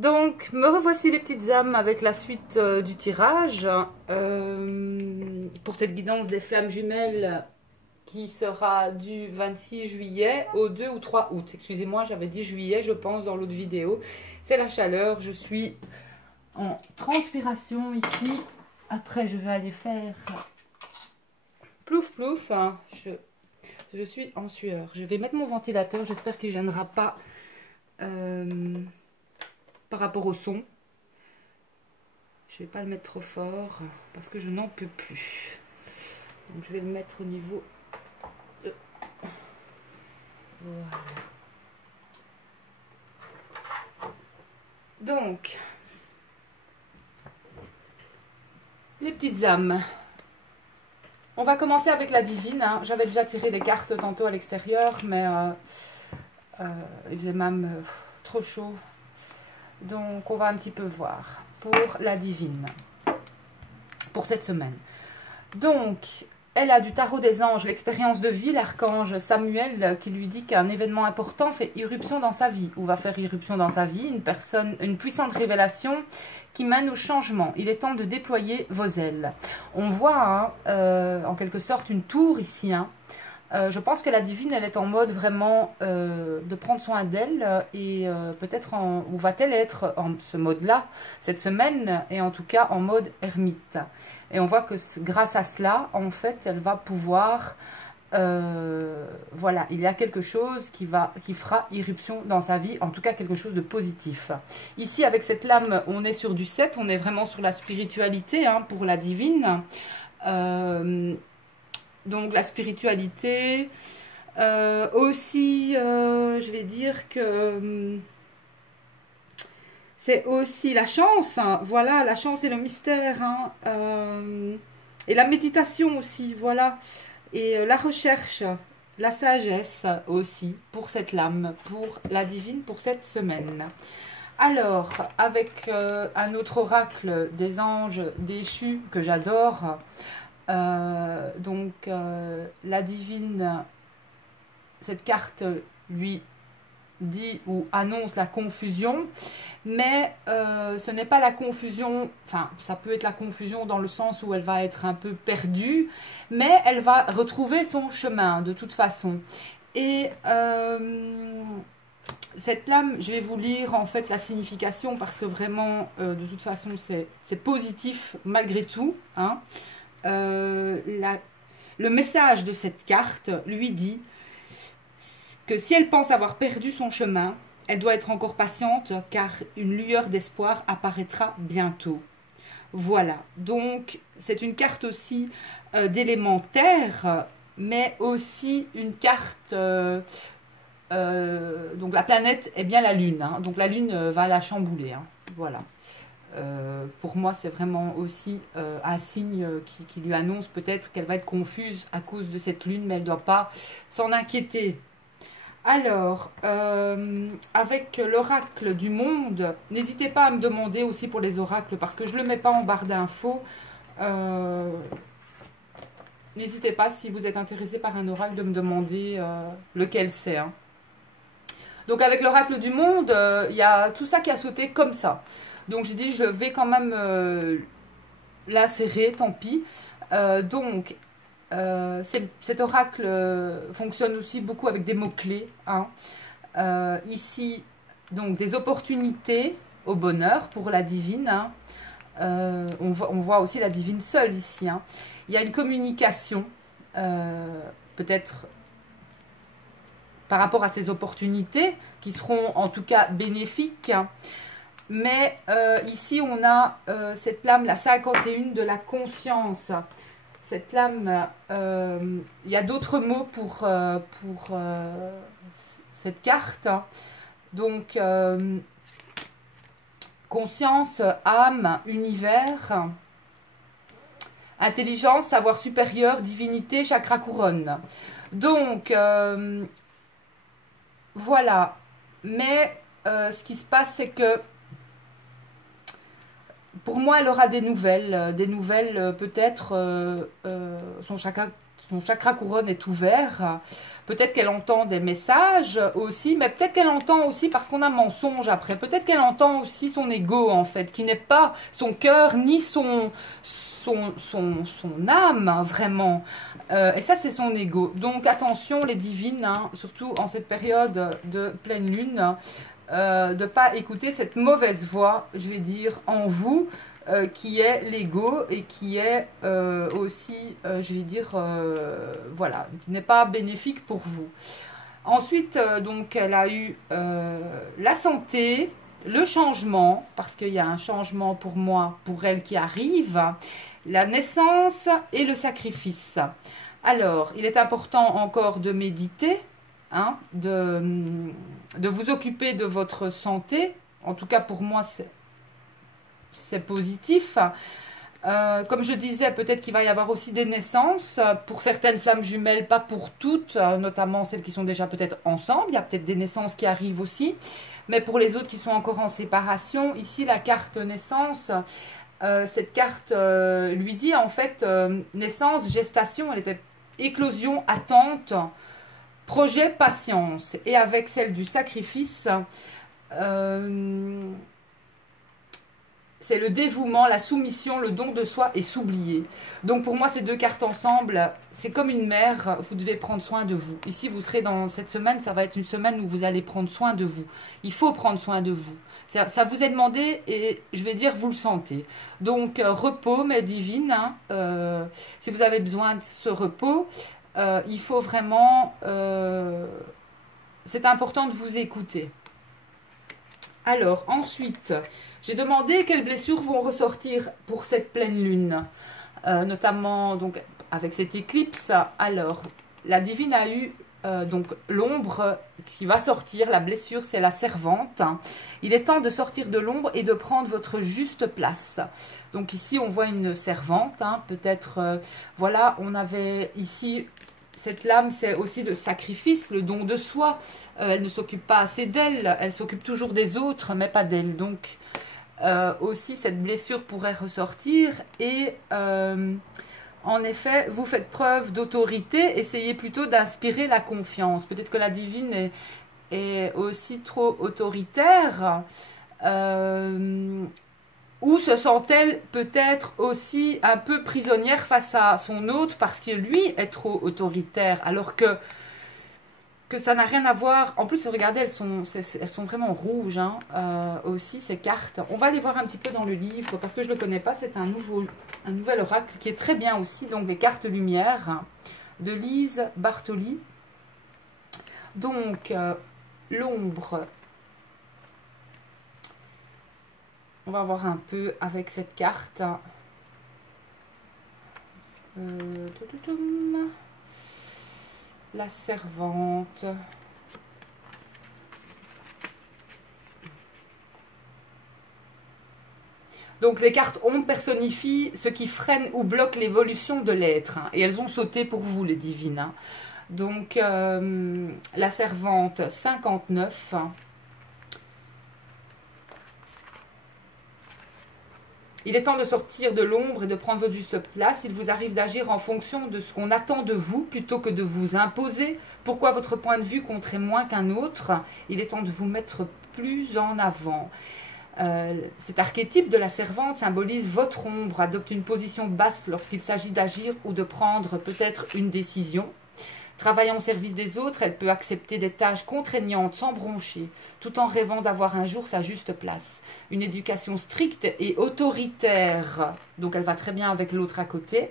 Donc, me revoici les petites âmes avec la suite du tirage pour cette guidance des flammes jumelles qui sera du 26 juillet au 2 ou 3 août. Excusez-moi, j'avais dit juillet, je pense, dans l'autre vidéo. C'est la chaleur, je suis en transpiration ici. Après, je vais aller faire plouf plouf. Hein. Je suis en sueur. Je vais mettre mon ventilateur, j'espère qu'il ne gênera pas par rapport au son. Je ne vais pas le mettre trop fort parce que je n'en peux plus. Donc je vais le mettre au niveau de... Voilà. Donc, les petites âmes. On va commencer avec la divine. Hein. J'avais déjà tiré des cartes tantôt à l'extérieur, mais il faisait même trop chaud. Donc, on va un petit peu voir pour la divine, pour cette semaine. Donc, elle a du tarot des anges, l'expérience de vie, l'archange Samuel qui lui dit qu'un événement important fait irruption dans sa vie, ou va faire irruption dans sa vie, une puissante révélation qui mène au changement. Il est temps de déployer vos ailes. On voit hein, en quelque sorte une tour ici. Hein. Je pense que la divine, elle est en mode vraiment de prendre soin d'elle et peut-être ou va-t-elle être en ce mode-là cette semaine et en tout cas en mode ermite. Et on voit que grâce à cela, en fait, elle va pouvoir, voilà, il y a quelque chose qui fera irruption dans sa vie, en tout cas quelque chose de positif. Ici, avec cette lame, on est sur du 7, on est vraiment sur la spiritualité hein, pour la divine. Donc la spiritualité, aussi, je vais dire que c'est aussi la chance, hein, voilà, la chance et le mystère, hein, et la méditation aussi, voilà, et la recherche, la sagesse aussi pour cette lame, pour la divine, pour cette semaine. Alors, avec un autre oracle des anges déchus que j'adore, donc la divine, cette carte lui dit ou annonce la confusion, mais ce n'est pas la confusion, enfin ça peut être la confusion dans le sens où elle va être un peu perdue, mais elle va retrouver son chemin de toute façon. Et cette lame, je vais vous lire en fait la signification parce que vraiment de toute façon c'est positif malgré tout, hein. Le message de cette carte lui dit que si elle pense avoir perdu son chemin, elle doit être encore patiente car une lueur d'espoir apparaîtra bientôt. Voilà, donc c'est une carte aussi d'élémentaire, mais aussi une carte... donc la planète est bien la Lune, hein, donc la Lune va la chambouler, hein, voilà. Pour moi, c'est vraiment aussi un signe qui lui annonce peut-être qu'elle va être confuse à cause de cette lune, mais elle ne doit pas s'en inquiéter. Alors, avec l'oracle du monde, n'hésitez pas à me demander aussi pour les oracles, parce que je ne le mets pas en barre d'infos. N'hésitez pas, si vous êtes intéressé par un oracle, de me demander lequel c'est. Hein. Donc, avec l'oracle du monde, il y a tout ça qui a sauté comme ça. Donc j'ai dit je vais quand même l'insérer, tant pis. Donc cet oracle fonctionne aussi beaucoup avec des mots-clés. Hein. Ici, donc des opportunités au bonheur pour la divine. Hein. On voit aussi la divine seule ici. Hein. Il y a une communication, peut-être par rapport à ces opportunités qui seront en tout cas bénéfiques. Hein. Mais ici, on a cette lame, la 51 de la confiance. Cette lame, il y a d'autres mots pour cette carte. Donc, conscience, âme, univers, intelligence, savoir supérieur, divinité, chakra couronne. Donc, voilà. Mais ce qui se passe, c'est que pour moi, elle aura des nouvelles peut-être, son son chakra couronne est ouvert. Peut-être qu'elle entend des messages aussi, mais peut-être qu'elle entend aussi parce qu'on a mensonge après. Peut-être qu'elle entend aussi son ego en fait, qui n'est pas son cœur ni son âme hein, vraiment. Et ça c'est son ego. Donc attention les divines, hein, surtout en cette période de pleine lune, de ne pas écouter cette mauvaise voix, je vais dire, en vous. Qui est l'ego et qui est aussi, je vais dire, voilà, qui n'est pas bénéfique pour vous. Ensuite, donc, elle a eu la santé, le changement, parce qu'il y a un changement pour moi, pour elle qui arrive, la naissance et le sacrifice. Alors, il est important encore de méditer, hein, de vous occuper de votre santé. En tout cas, pour moi, c'est positif. Comme je disais, peut-être qu'il va y avoir aussi des naissances pour certaines flammes jumelles, pas pour toutes, notamment celles qui sont déjà peut-être ensemble. Il y a peut-être des naissances qui arrivent aussi. Mais pour les autres qui sont encore en séparation, ici la carte naissance, cette carte lui dit en fait naissance, gestation, elle était éclosion, attente, projet, patience. Et avec celle du sacrifice, c'est le dévouement, la soumission, le don de soi et s'oublier. Donc pour moi, ces deux cartes ensemble, c'est comme une mère, vous devez prendre soin de vous. Ici, vous serez dans cette semaine, ça va être une semaine où vous allez prendre soin de vous. Il faut prendre soin de vous. Ça vous est demandé et je vais dire, vous le sentez. Donc repos, mes divines, hein, si vous avez besoin de ce repos, il faut vraiment... c'est important de vous écouter. Alors, ensuite... J'ai demandé quelles blessures vont ressortir pour cette pleine lune, notamment donc avec cette éclipse. Alors, la divine a eu donc l'ombre qui va sortir, la blessure c'est la servante. Il est temps de sortir de l'ombre et de prendre votre juste place. Donc ici on voit une servante, hein, peut-être, voilà, on avait ici... Cette lame, c'est aussi le sacrifice, le don de soi. Elle ne s'occupe pas assez d'elle, elle s'occupe toujours des autres, mais pas d'elle. Donc, aussi, cette blessure pourrait ressortir. Et, en effet, vous faites preuve d'autorité. Essayez plutôt d'inspirer la confiance. Peut-être que la divine est aussi trop autoritaire. Ou se sent-elle peut-être aussi un peu prisonnière face à son hôte parce que lui est trop autoritaire, alors que ça n'a rien à voir. En plus, regardez, elles sont vraiment rouges, hein, aussi, ces cartes. On va aller voir un petit peu dans le livre, parce que je ne le connais pas. C'est un nouvel oracle qui est très bien aussi. Donc, les cartes lumière de Lise Bartoli. Donc, l'ombre... On va voir un peu avec cette carte. La servante. Donc les cartes ombres personnifient ce qui freine ou bloque l'évolution de l'être. Hein, et elles ont sauté pour vous, les divines. Hein. Donc la servante 59. Il est temps de sortir de l'ombre et de prendre votre juste place. Il vous arrive d'agir en fonction de ce qu'on attend de vous plutôt que de vous imposer. Pourquoi votre point de vue compterait moins qu'un autre? Il est temps de vous mettre plus en avant. Cet archétype de la servante symbolise votre ombre, adopte une position basse lorsqu'il s'agit d'agir ou de prendre peut-être une décision. Travaillant au service des autres, elle peut accepter des tâches contraignantes sans broncher, tout en rêvant d'avoir un jour sa juste place. Une éducation stricte et autoritaire, donc elle va très bien avec l'autre à côté.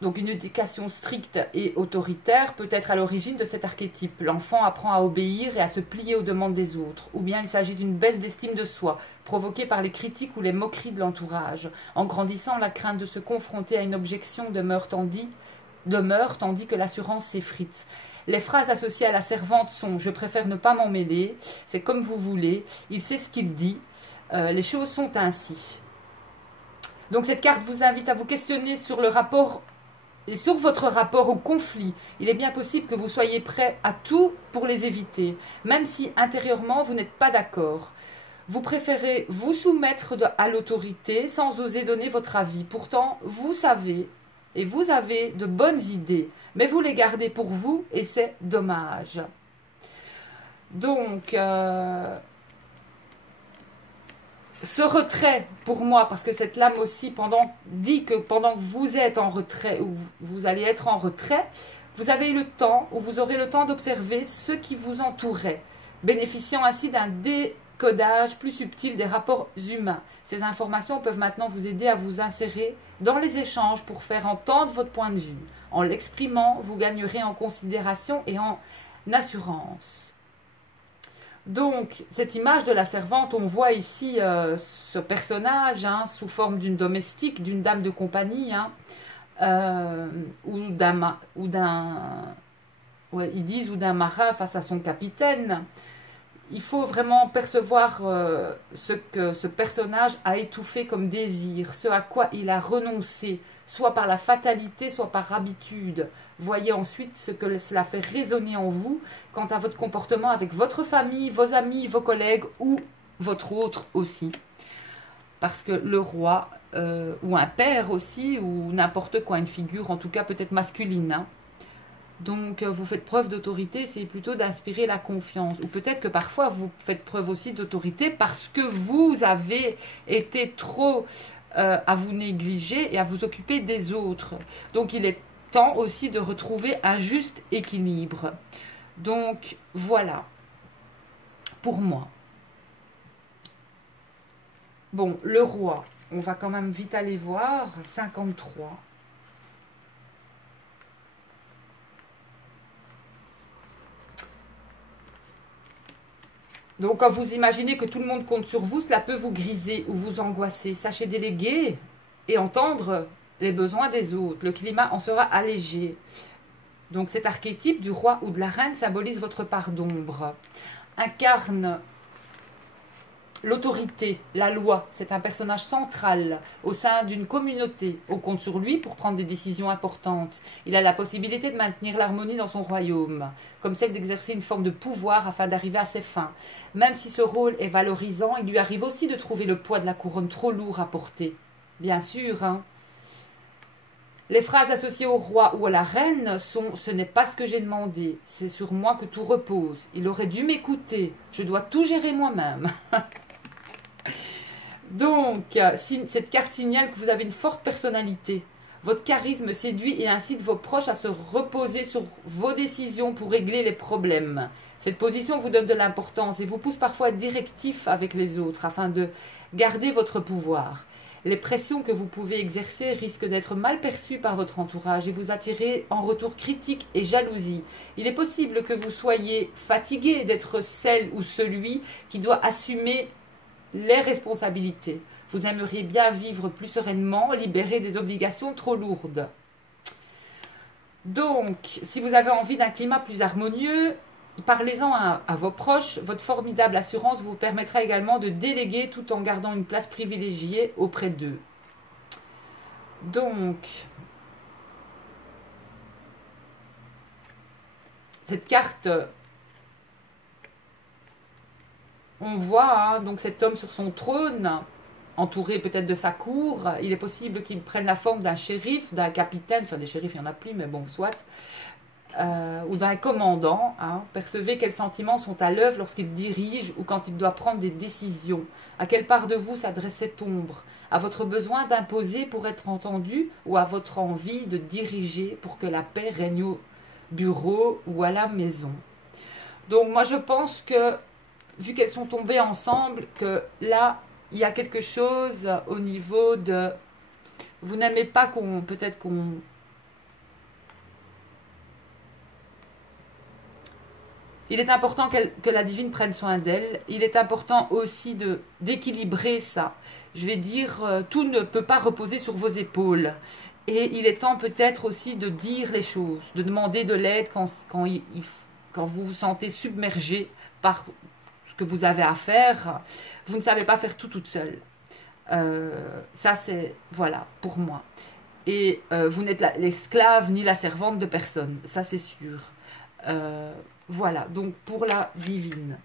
Donc une éducation stricte et autoritaire peut être à l'origine de cet archétype. L'enfant apprend à obéir et à se plier aux demandes des autres. Ou bien il s'agit d'une baisse d'estime de soi, provoquée par les critiques ou les moqueries de l'entourage. En grandissant, la crainte de se confronter à une objection demeure tandis que l'assurance s'effrite. Les phrases associées à la servante sont « je préfère ne pas m'en mêler »,« c'est comme vous voulez »,« il sait ce qu'il dit »,« les choses sont ainsi ». Donc cette carte vous invite à vous questionner sur le rapport et sur votre rapport au conflit. Il est bien possible que vous soyez prêt à tout pour les éviter, même si intérieurement vous n'êtes pas d'accord. Vous préférez vous soumettre à l'autorité sans oser donner votre avis. Pourtant, vous savez et vous avez de bonnes idées, mais vous les gardez pour vous et c'est dommage. Donc, ce retrait, pour moi, parce que cette lame aussi dit que pendant que vous êtes en retrait, ou vous allez être en retrait, vous avez le temps, ou vous aurez le temps d'observer ce qui vous entourait, bénéficiant ainsi d'un décodage plus subtil des rapports humains. Ces informations peuvent maintenant vous aider à vous insérer dans les échanges pour faire entendre votre point de vue. En l'exprimant, vous gagnerez en considération et en assurance. Donc, cette image de la servante, on voit ici ce personnage sous forme d'une domestique, d'une dame de compagnie, ou d'un marin face à son capitaine. Il faut vraiment percevoir ce que ce personnage a étouffé comme désir, ce à quoi il a renoncé, soit par la fatalité, soit par habitude. Voyez ensuite ce que cela fait résonner en vous quant à votre comportement avec votre famille, vos amis, vos collègues ou votre autre aussi. Parce que le roi, ou un père aussi, ou n'importe quoi, une figure en tout cas peut-être masculine. Donc vous faites preuve d'autorité, c'est plutôt d'inspirer la confiance. Ou peut-être que parfois vous faites preuve aussi d'autorité parce que vous avez été trop à vous négliger et à vous occuper des autres. Donc il est temps aussi de retrouver un juste équilibre. Donc voilà, pour moi. Bon, le roi, on va quand même vite aller voir, 53. Donc quand vous imaginez que tout le monde compte sur vous, cela peut vous griser ou vous angoisser. Sachez déléguer et entendre les besoins des autres. Le climat en sera allégé. Donc cet archétype du roi ou de la reine symbolise votre part d'ombre. Incarne l'autorité, la loi. C'est un personnage central au sein d'une communauté. On compte sur lui pour prendre des décisions importantes. Il a la possibilité de maintenir l'harmonie dans son royaume, comme celle d'exercer une forme de pouvoir afin d'arriver à ses fins. Même si ce rôle est valorisant, il lui arrive aussi de trouver le poids de la couronne trop lourd à porter. Bien sûr, Les phrases associées au roi ou à la reine sont « ce n'est pas ce que j'ai demandé, c'est sur moi que tout repose. Il aurait dû m'écouter, je dois tout gérer moi-même. » Donc, cette carte signale que vous avez une forte personnalité. Votre charisme séduit et incite vos proches à se reposer sur vos décisions pour régler les problèmes. Cette position vous donne de l'importance et vous pousse parfois à être directif avec les autres afin de garder votre pouvoir. Les pressions que vous pouvez exercer risquent d'être mal perçues par votre entourage et vous attirer en retour critique et jalousie. Il est possible que vous soyez fatigué d'être celle ou celui qui doit assumer les responsabilités. Vous aimeriez bien vivre plus sereinement, libéré des obligations trop lourdes. Donc, si vous avez envie d'un climat plus harmonieux, parlez-en à vos proches. Votre formidable assurance vous permettra également de déléguer tout en gardant une place privilégiée auprès d'eux. Donc, cette carte, on voit donc cet homme sur son trône, entouré peut-être de sa cour. Il est possible qu'il prenne la forme d'un shérif, d'un capitaine, enfin des shérifs il n'y en a plus, mais bon, soit, ou d'un commandant. Percevez quels sentiments sont à l'œuvre lorsqu'il dirige ou quand il doit prendre des décisions. À quelle part de vous s'adresse cette ombre? À votre besoin d'imposer pour être entendu ou à votre envie de diriger pour que la paix règne au bureau ou à la maison? Donc moi je pense que, vu qu'elles sont tombées ensemble, que là, il y a quelque chose au niveau de... Vous n'aimez pas peut-être qu'on... Il est important que la divine prenne soin d'elle. Il est important aussi d'équilibrer ça. Je vais dire, tout ne peut pas reposer sur vos épaules. Et il est temps peut-être aussi de dire les choses, de demander de l'aide quand vous vous sentez submergé par ce que vous avez à faire. Vous ne savez pas faire tout toute seule. Ça, c'est, voilà, pour moi. Et vous n'êtes l'esclave ni la servante de personne. Ça, c'est sûr. Voilà, donc pour la divine.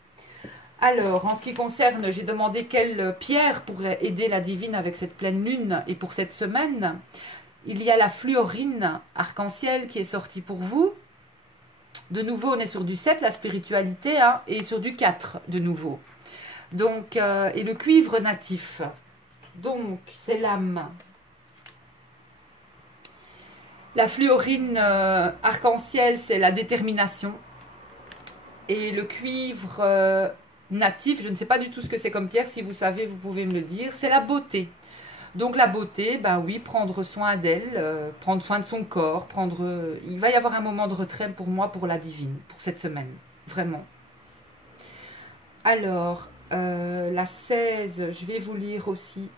Alors, en ce qui concerne, j'ai demandé quelle pierre pourrait aider la divine avec cette pleine lune et pour cette semaine. Il y a la fluorine arc-en-ciel qui est sortie pour vous. De nouveau, on est sur du 7, la spiritualité, hein, et sur du 4 de nouveau. Donc, et le cuivre natif. Donc, c'est l'âme. La fluorine arc-en-ciel, c'est la détermination. Et le cuivre natif, je ne sais pas du tout ce que c'est comme pierre. Si vous savez, vous pouvez me le dire. C'est la beauté. Donc la beauté, ben oui, prendre soin d'elle, prendre soin de son corps, il va y avoir un moment de retrait pour moi, pour la divine, pour cette semaine, vraiment. Alors, la 16, je vais vous lire aussi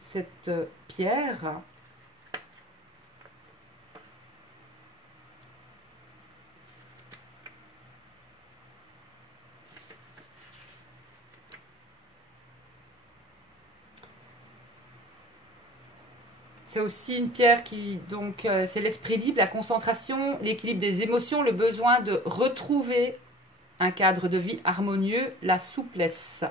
cette pierre. C'est aussi une pierre qui, donc, c'est l'esprit libre, la concentration, l'équilibre des émotions, le besoin de retrouver un cadre de vie harmonieux, la souplesse.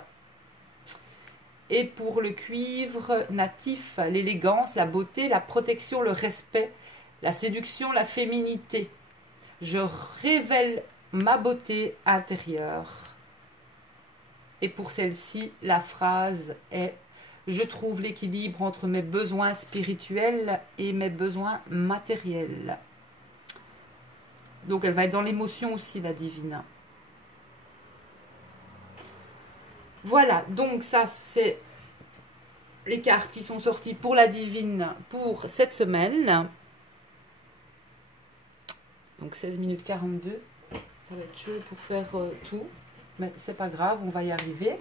Et pour le cuivre natif, l'élégance, la beauté, la protection, le respect, la séduction, la féminité. Je révèle ma beauté intérieure. Et pour celle-ci, la phrase est: je trouve l'équilibre entre mes besoins spirituels et mes besoins matériels. Donc elle va être dans l'émotion aussi, la divine. Voilà, donc ça c'est les cartes qui sont sorties pour la divine pour cette semaine. Donc 16 minutes 42. Ça va être chaud pour faire tout. Mais c'est pas grave, on va y arriver.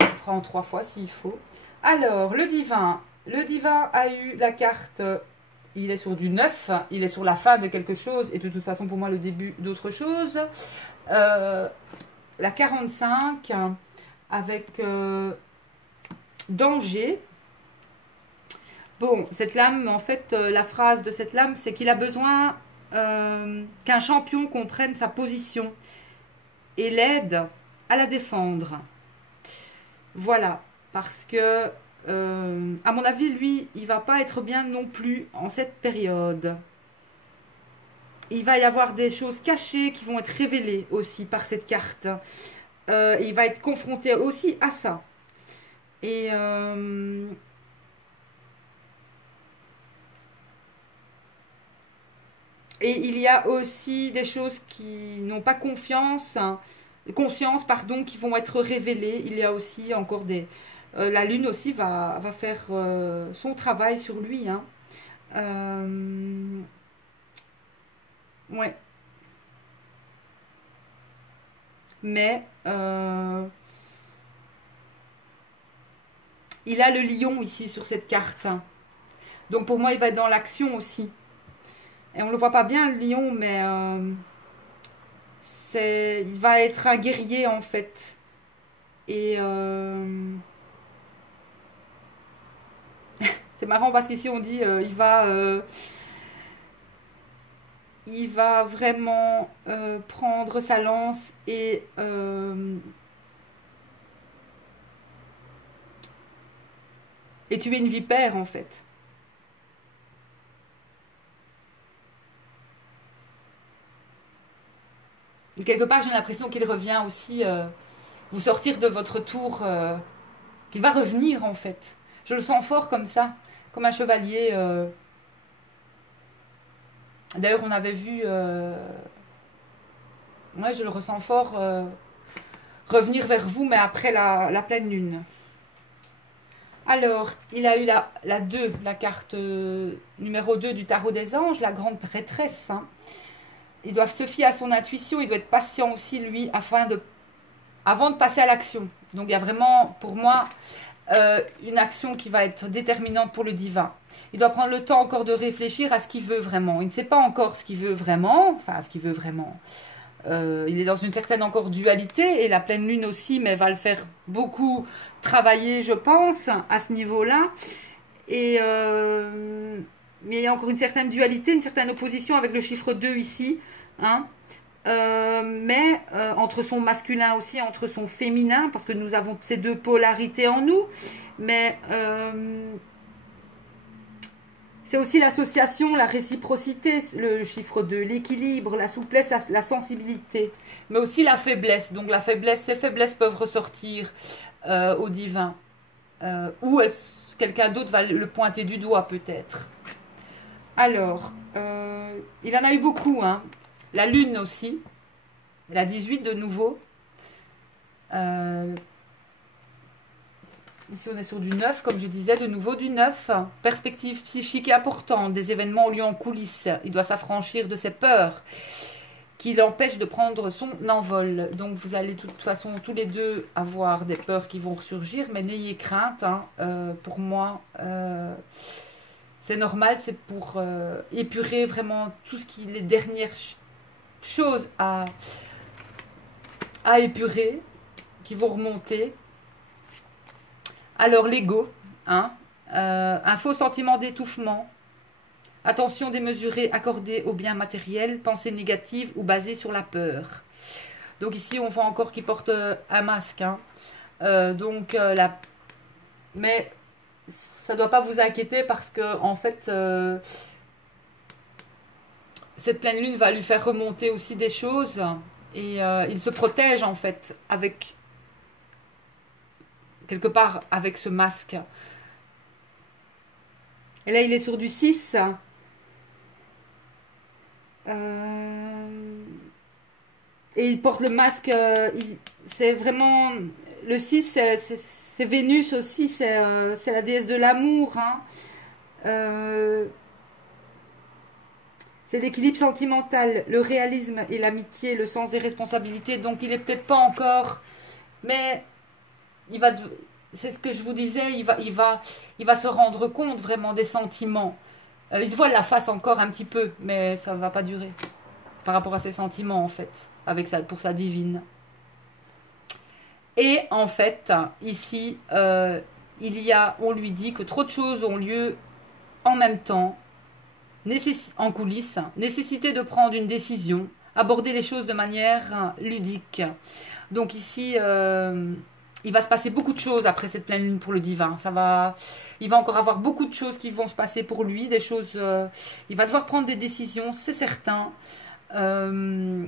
On fera en 3 fois s'il faut. Alors, le divin. Le divin a eu la carte, il est sur du 9, il est sur la fin de quelque chose, et de toute façon pour moi le début d'autre chose. La 45, avec danger. Bon, cette lame, en fait, la phrase de cette lame, c'est qu'il a besoin qu'un champion comprenne sa position et l'aide à la défendre. Voilà, parce que, à mon avis, lui, il va pas être bien non plus en cette période. Il va y avoir des choses cachées qui vont être révélées aussi par cette carte. Il va être confronté aussi à ça. Et il y a aussi des choses qui n'ont pas conscience, pardon, qui vont être révélées. Il y a aussi encore des... la lune aussi va faire son travail sur lui. Hein. Ouais. Mais il a le lion ici sur cette carte. Donc pour moi, il va être dans l'action aussi. Et on ne le voit pas bien, le lion, mais il va être un guerrier en fait. Et c'est marrant parce qu'ici on dit il va vraiment prendre sa lance et tuer une vipère en fait. Et quelque part, j'ai l'impression qu'il revient aussi vous sortir de votre tour, qu'il va revenir en fait. Je le sens fort comme ça, comme un chevalier. D'ailleurs, on avait vu, ouais, je le ressens fort, revenir vers vous, mais après la pleine lune. Alors, il a eu la 2, la carte numéro 2 du tarot des anges, la grande prêtresse. Hein. Ils doivent se fier à son intuition, il doit être patient aussi, lui, avant de passer à l'action. Donc, il y a vraiment, pour moi, une action qui va être déterminante pour le divin. Il doit prendre le temps encore de réfléchir à ce qu'il veut vraiment. Il ne sait pas encore ce qu'il veut vraiment. Enfin, ce qu'il veut vraiment. Il est dans une certaine encore dualité. Et la pleine lune aussi, mais va le faire beaucoup travailler, je pense, à ce niveau-là. Et mais il y a encore une certaine dualité, une certaine opposition avec le chiffre 2 ici. Hein. mais entre son masculin aussi, entre son féminin, parce que nous avons ces deux polarités en nous, mais c'est aussi l'association, la réciprocité, le chiffre 2, l'équilibre, la souplesse, la sensibilité, mais aussi la faiblesse. Donc la faiblesse, ces faiblesses peuvent ressortir au divin, ou quelqu'un d'autre va le pointer du doigt peut-être. Alors, il en a eu beaucoup, hein. La lune aussi, la 18 de nouveau. Ici, on est sur du 9, comme je disais, de nouveau du 9. Perspective psychique importante, des événements ont lieu en coulisses. Il doit s'affranchir de ses peurs qui l'empêchent de prendre son envol. Donc, vous allez de toute façon tous les deux avoir des peurs qui vont ressurgir, mais n'ayez crainte. Hein. Pour moi, c'est normal, c'est pour épurer vraiment tout ce qui est les dernières choses à épurer, qui vont remonter. Alors l'ego, hein, un faux sentiment d'étouffement, attention démesurée accordée au bien matériel, pensée négative ou basée sur la peur. Donc ici on voit encore qu'il porte un masque, hein. Mais ça ne doit pas vous inquiéter parce que en fait cette pleine lune va lui faire remonter aussi des choses et il se protège en fait avec quelque part avec ce masque. Et là il est sur du 6. Et il porte le masque, c'est vraiment le 6, c'est Vénus aussi, c'est la déesse de l'amour, hein. C'est l'équilibre sentimental, le réalisme et l'amitié, le sens des responsabilités. Donc il est peut-être pas encore, mais il va, c'est ce que je vous disais, il va se rendre compte vraiment des sentiments. Il se voit la face encore un petit peu, mais ça ne va pas durer par rapport à ses sentiments en fait, pour sa divine. Et en fait, ici, on lui dit que trop de choses ont lieu en même temps, en coulisses, nécessité de prendre une décision, aborder les choses de manière ludique. Donc ici, il va se passer beaucoup de choses après cette pleine lune pour le divin. Il va encore avoir beaucoup de choses qui vont se passer pour lui, des choses. Il va devoir prendre des décisions, c'est certain. On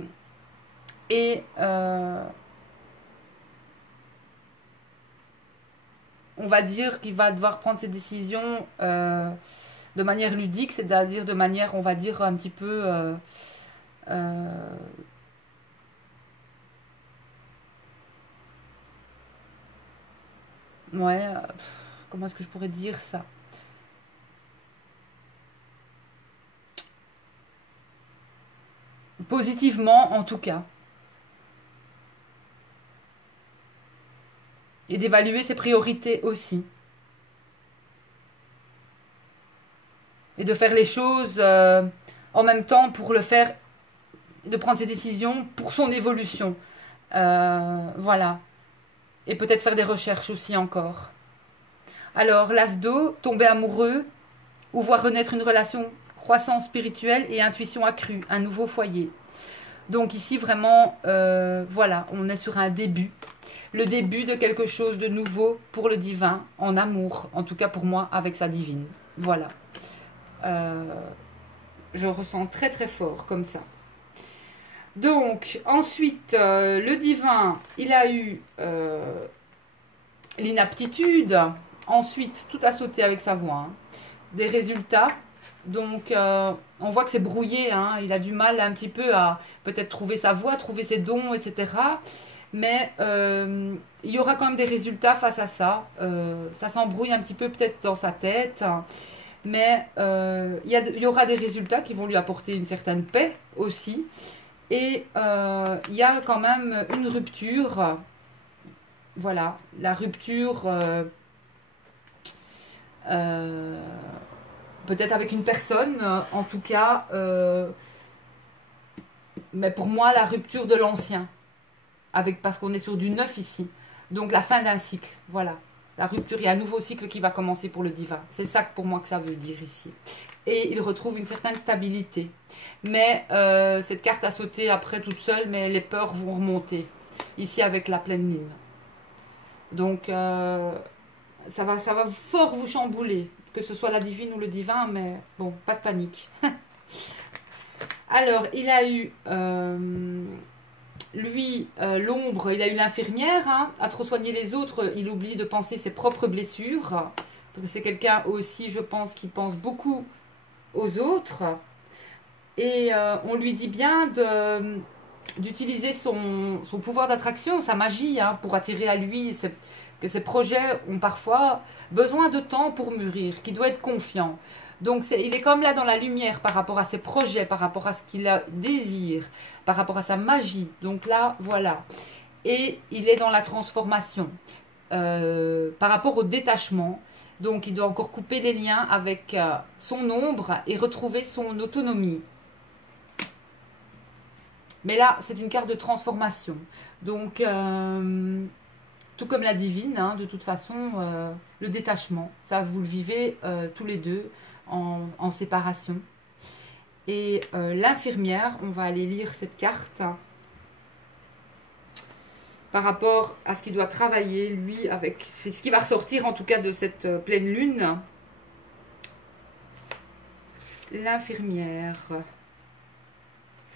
va dire qu'il va devoir prendre ses décisions de manière ludique, c'est-à-dire de manière, on va dire, un petit peu ouais, comment est-ce que je pourrais dire ça? Positivement, en tout cas. Et d'évaluer ses priorités aussi. Et de faire les choses en même temps pour le faire, de prendre ses décisions pour son évolution. Voilà. Et peut-être faire des recherches aussi encore. Alors, l'as d'eau, tomber amoureux, ou voir renaître une relation, croissance spirituelle et intuition accrue, un nouveau foyer. Donc ici, vraiment, voilà, on est sur un début. Le début de quelque chose de nouveau pour le divin, en amour, en tout cas pour moi, avec sa divine. Voilà. Je ressens très très fort comme ça. Donc, ensuite, le divin, il a eu l'inaptitude. Ensuite, tout a sauté avec sa voix. Hein. Des résultats. Donc, on voit que c'est brouillé. Hein. Il a du mal un petit peu à peut-être trouver sa voix, trouver ses dons, etc. Mais il y aura quand même des résultats face à ça. Ça s'embrouille un petit peu peut-être dans sa tête. Mais il y aura des résultats qui vont lui apporter une certaine paix aussi. Et il y a quand même une rupture. Voilà, la rupture peut-être avec une personne, en tout cas. Mais pour moi, la rupture de l'ancien. Parce qu'on est sur du neuf ici. Donc la fin d'un cycle, voilà. La rupture, il y a un nouveau cycle qui va commencer pour le divin. C'est ça pour moi que ça veut dire ici. et il retrouve une certaine stabilité. Mais cette carte a sauté après toute seule, mais les peurs vont remonter, ici avec la pleine lune. Donc, ça va fort vous chambouler, que ce soit la divine ou le divin, mais bon, pas de panique. Alors, il a eu, lui, l'ombre, il a eu l'infirmière, hein. À trop soigner les autres, il oublie de penser ses propres blessures, parce que c'est quelqu'un aussi, je pense, qui pense beaucoup aux autres. Et on lui dit bien d'utiliser son pouvoir d'attraction, sa magie, hein, pour attirer à lui, que ses projets ont parfois besoin de temps pour mûrir, qu'il doit être confiant. Donc il est comme là dans la lumière par rapport à ses projets, par rapport à ce qu'il désire, par rapport à sa magie. Donc là, voilà. Et il est dans la transformation par rapport au détachement. Donc il doit encore couper les liens avec son ombre et retrouver son autonomie. Mais là, c'est une carte de transformation. Donc, tout comme la divine, hein, de toute façon, le détachement, ça vous le vivez tous les deux en séparation. Et l'infirmière, on va aller lire cette carte par rapport à ce qu'il doit travailler, lui, avec ce qui va ressortir en tout cas de cette pleine lune. L'infirmière,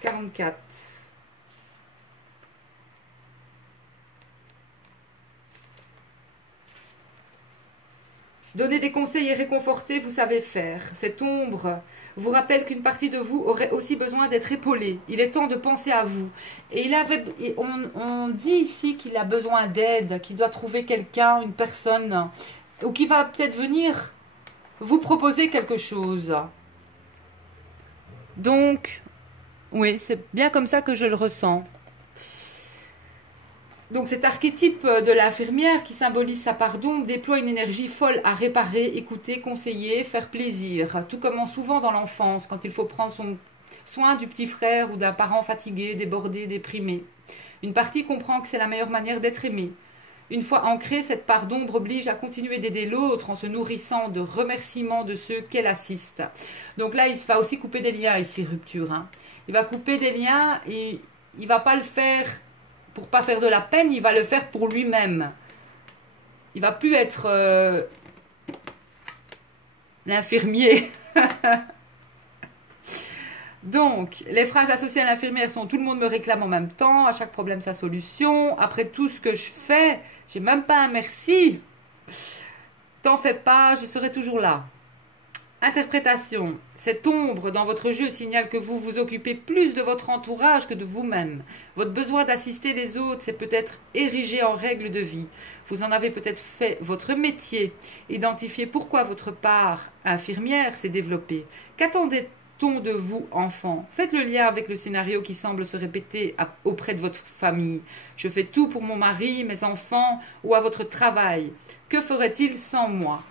44. Donner des conseils et réconforter, vous savez faire. Cette ombre vous rappelle qu'une partie de vous aurait aussi besoin d'être épaulée. Il est temps de penser à vous. Et on dit ici qu'il a besoin d'aide, qu'il doit trouver quelqu'un, une personne, ou qui va peut-être venir vous proposer quelque chose. Donc, oui, c'est bien comme ça que je le ressens. Donc cet archétype de l'infirmière qui symbolise sa part d'ombre déploie une énergie folle à réparer, écouter, conseiller, faire plaisir. Tout commence souvent dans l'enfance, quand il faut prendre soin du petit frère ou d'un parent fatigué, débordé, déprimé. Une partie comprend que c'est la meilleure manière d'être aimé. Une fois ancrée, cette part d'ombre oblige à continuer d'aider l'autre en se nourrissant de remerciements de ceux qu'elle assiste. Donc là, il va aussi couper des liens ici, rupture. Hein. Il va couper des liens et il ne va pas le faire pour pas faire de la peine, il va le faire pour lui-même. Il va plus être l'infirmier. Donc, les phrases associées à l'infirmière sont « tout le monde me réclame en même temps, à chaque problème sa solution, après tout ce que je fais, j'ai même pas un merci. T'en fais pas, je serai toujours là. » Interprétation. Cette ombre dans votre jeu signale que vous vous occupez plus de votre entourage que de vous-même. Votre besoin d'assister les autres s'est peut-être érigé en règle de vie. Vous en avez peut-être fait votre métier. Identifiez pourquoi votre part infirmière s'est développée. Qu'attendait-on de vous, enfant? Faites le lien avec le scénario qui semble se répéter auprès de votre famille. Je fais tout pour mon mari, mes enfants ou à votre travail. Que ferait-il sans moi?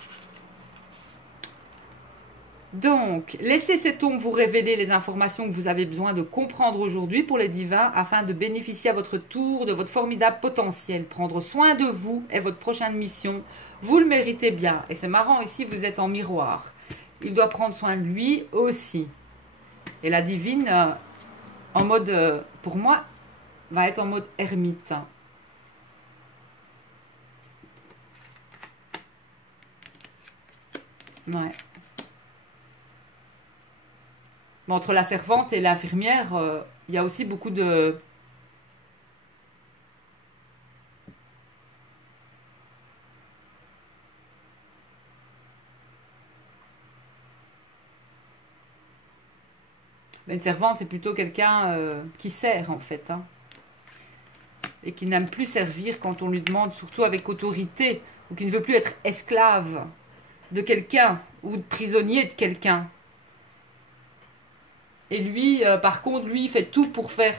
Donc, laissez cette ombre vous révéler les informations que vous avez besoin de comprendre aujourd'hui pour les divins afin de bénéficier à votre tour de votre formidable potentiel. Prendre soin de vous est votre prochaine mission. Vous le méritez bien. Et c'est marrant, ici, vous êtes en miroir. Il doit prendre soin de lui aussi. Et la divine, en mode, pour moi, va être en mode ermite. Ouais. Mais entre la servante et l'infirmière, il y a aussi beaucoup de... Mais une servante, c'est plutôt quelqu'un qui sert, en fait. Hein, et qui n'aime plus servir quand on lui demande, surtout avec autorité, ou qui ne veut plus être esclave de quelqu'un, ou prisonnier de quelqu'un. Et lui, par contre, lui, il fait tout pour faire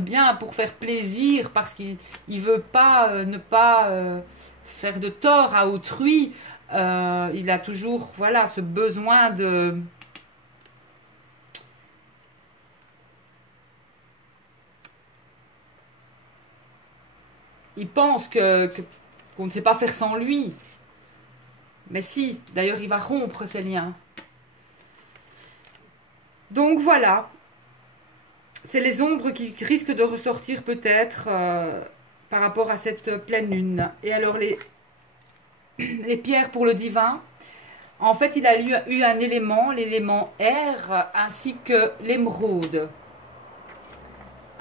bien, pour faire plaisir, parce qu'il ne veut pas ne pas faire de tort à autrui. Il a toujours, voilà, ce besoin de... Il pense qu'on ne sait pas faire sans lui. Mais si, d'ailleurs, il va rompre ces liens. Donc voilà, c'est les ombres qui risquent de ressortir peut-être par rapport à cette pleine lune. Et alors les pierres pour le divin, en fait il a eu un élément, l'élément air, ainsi que l'émeraude.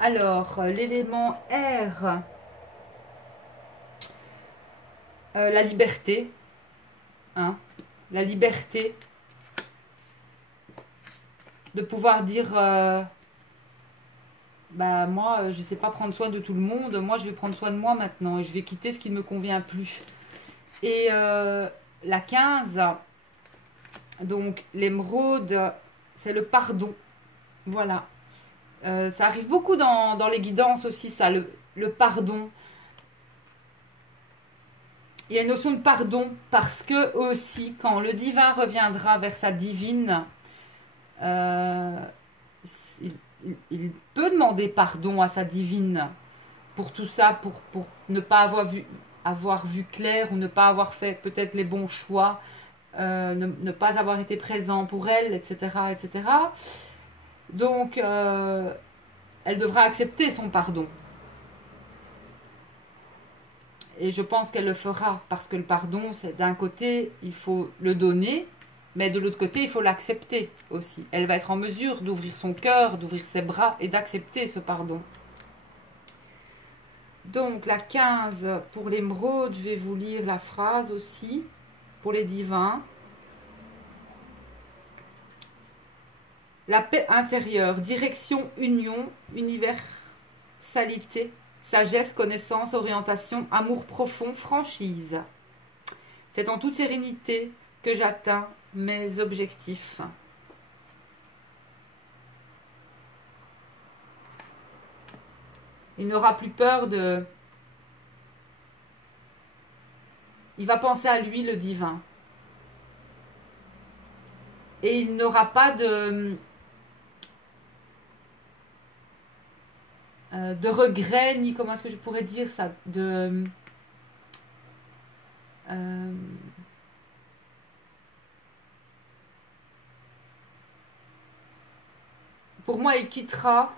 Alors l'élément air, la liberté, hein, la liberté de pouvoir dire bah moi je sais pas prendre soin de tout le monde, moi je vais prendre soin de moi maintenant et je vais quitter ce qui ne me convient plus. Et la 15, donc l'émeraude, c'est le pardon. Voilà. Ça arrive beaucoup dans les guidances aussi, ça, le pardon. Il y a une notion de pardon parce que aussi, quand le divin reviendra vers sa divine, il peut demander pardon à sa divine pour tout ça, pour ne pas avoir vu clair ou ne pas avoir fait peut-être les bons choix, ne pas avoir été présent pour elle, etc. etc. Donc, elle devra accepter son pardon. Et je pense qu'elle le fera, parce que le pardon, c'est d'un côté, il faut le donner, mais de l'autre côté, il faut l'accepter aussi. Elle va être en mesure d'ouvrir son cœur, d'ouvrir ses bras et d'accepter ce pardon. Donc, la 15 pour l'émeraude, je vais vous lire la phrase aussi, pour les divins. La paix intérieure, direction, union, universalité, sagesse, connaissance, orientation, amour profond, franchise. C'est en toute sérénité que j'atteins mes objectifs. Il n'aura plus peur de... Il va penser à lui, le divin. Et il n'aura pas de regret, ni comment est-ce que je pourrais dire ça, pour moi, il quittera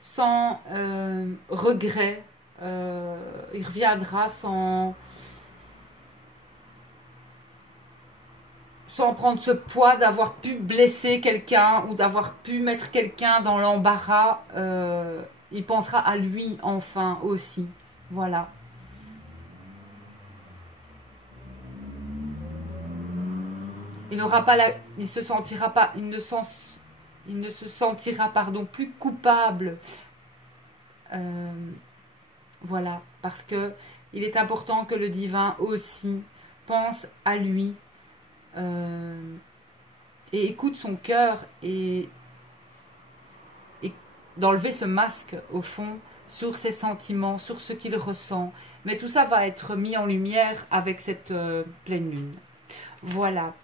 sans regret. Il reviendra sans prendre ce poids d'avoir pu blesser quelqu'un ou d'avoir pu mettre quelqu'un dans l'embarras. Il pensera à lui enfin aussi. Voilà. Il n'aura pas il se sentira pas, il ne se sentira pardon plus coupable. Voilà, parce que il est important que le divin aussi pense à lui. Et écoute son cœur et d'enlever ce masque au fond sur ses sentiments, sur ce qu'il ressent. Mais tout ça va être mis en lumière avec cette pleine lune. Voilà.